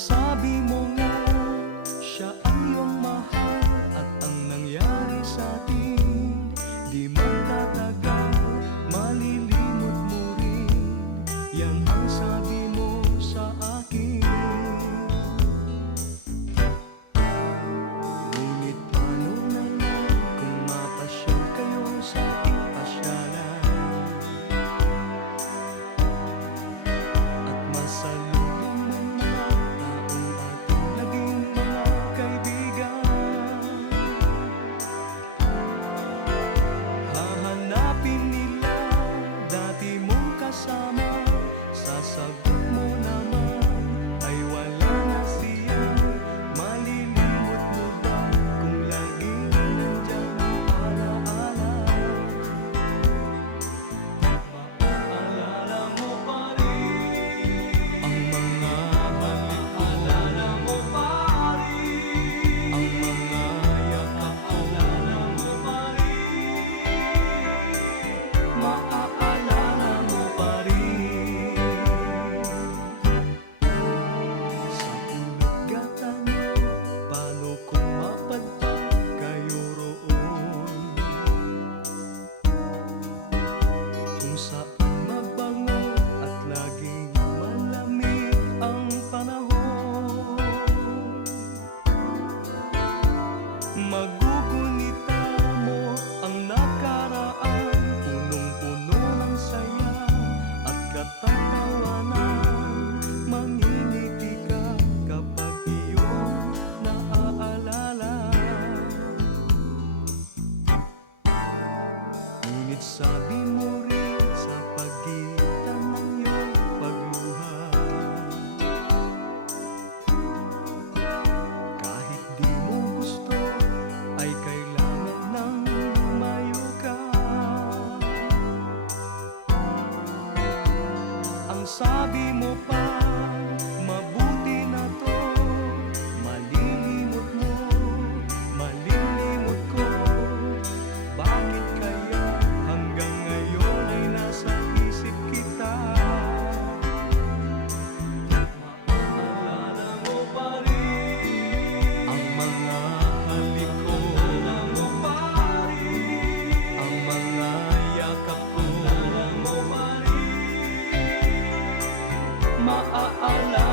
sabi mo nga, siya ang iyong mahal at ang nangyari sa atin di magtatagal, malilimot mo rin. Yan ang sabi mo sa akin. Ngunit paano na lang kung mapasyal kayo sa ating pasyalan at masalubong mo mga taong ating naging mga kaibigan? Hahanapin nila dati mong kasama, sasagot mo naman ay wala na siya. Malilimot mo ba kung laging nandiyan ang alaala? Maaalala mo pa rin ang mga halik ko, maalala mo pa rin ang mga yakap ko, maalala mo pa rin, maaalala mo pa rin. Sa pulot gata niyo, paano kung mapadpad kayo roon? Kung saan mabango at laging malamig ang panahon, magugunita mo ang nakaraan, punong-puno ng saya at katatawanan. Mangingiti ka kapag iyong naaalala. Ngunit sabi mo rin sa pagitan ng iyong pagluha, kahit di mo gusto ay kailangan nang lumayo ka. Ang sabi mo pa, mabuti na to, malilimot mo, malilimot ko. Bakit kaya hanggang ngayon ay nasa isip kita? Maalala mo pa rin ang mga halik ko, maalala mo pa rin ang mga yakap ko, maalala mo pa rin, maaalala